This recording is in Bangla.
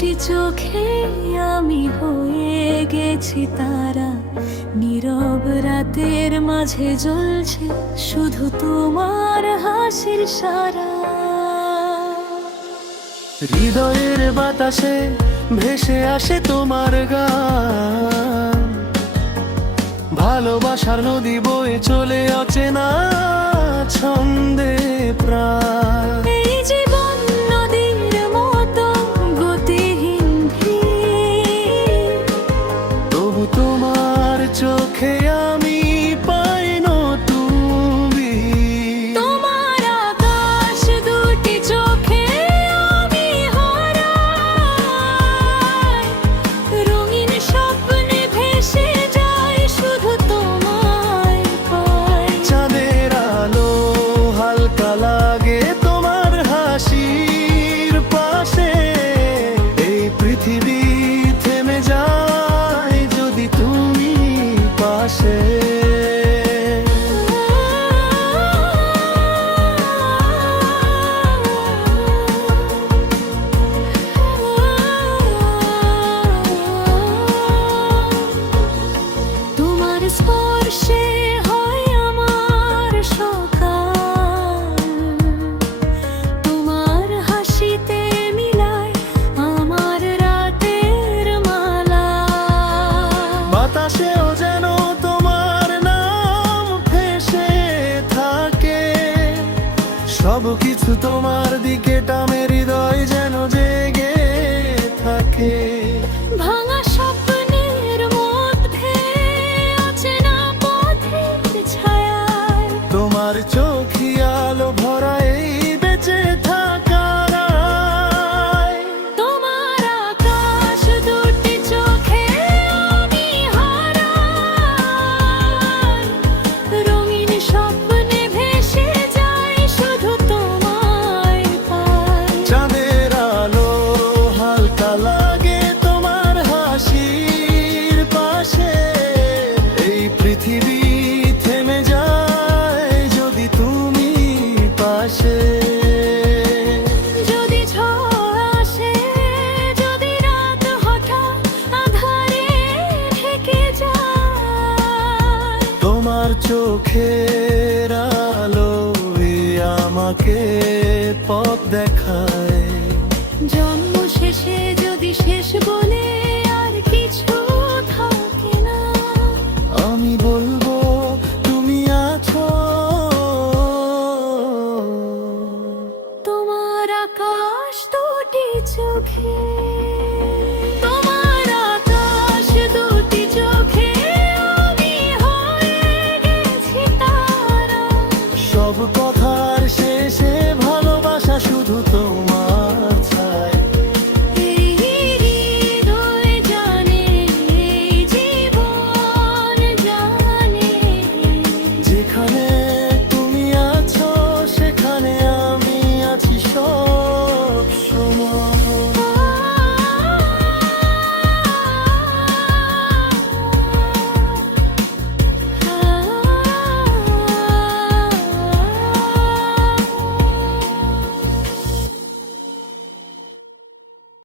দুটি চোখে আমি হয়ে গেছি তারা, নীরব রাতের মাঝে জ্বলছে শুধু তোমার হাসির সারা। হৃদয়ের বাতাসে ভেসে আসে তোমার গান, ভালোবাসার নদী বয়ে চলে অচেনা ছন্দে প্রাণ। এই জীবন নদীর মতো গতিহীন ভিড়, তবু তোমার চোখে আমি পাই নতুন বীর। তোমার আকাশ দুটি চোখে আমি হারাই, রঙিন স্বপ্নে ভেসে যায় শুধু তোমায় পাই। চাঁদের আলো হালকা লাগে তোমার হাসির পাশে, এই পৃথিবী থেমে যায় যদি তুমি পাশে। তোমার স্পর্শে হয় আমার সকাল, তোমার হাসিতে মিলায় আমার রাতের মালা। বাতাসেও যেন তোমার নাম ভেসে থাকে, সবকিছু তোমার দিকে টানে, হৃদয় যেন জেগে থাকে। ভাঙা স্বপ্নের মধ্যে অচেনা পথের ছায়ায়, তোমার চোখই আলো ভরা এই বেঁচে থাকার আয়। তোমার আকাশ দুটি চোখে আমি হারাই, রঙিন স্বপ্নে ভেসে যায় শুধু তোমায় পাই। চাঁদের আলো হালকা লাগে তোমার হাসির পাশে, এই পৃথিবী থেমে যায় যদি তুমি পাশে। যদি ঝড় আসে, যদি রাত হঠাৎ আঁধারে ঢেকে যায়, তোমার চোখের আলো আমাকে পথ দেখায়। জন্ম শেষে যদি শেষ বলে আর কিছু থাকে না, আমি বলবো তুমি আছো। তোমার আকাশ দুটি চোখে।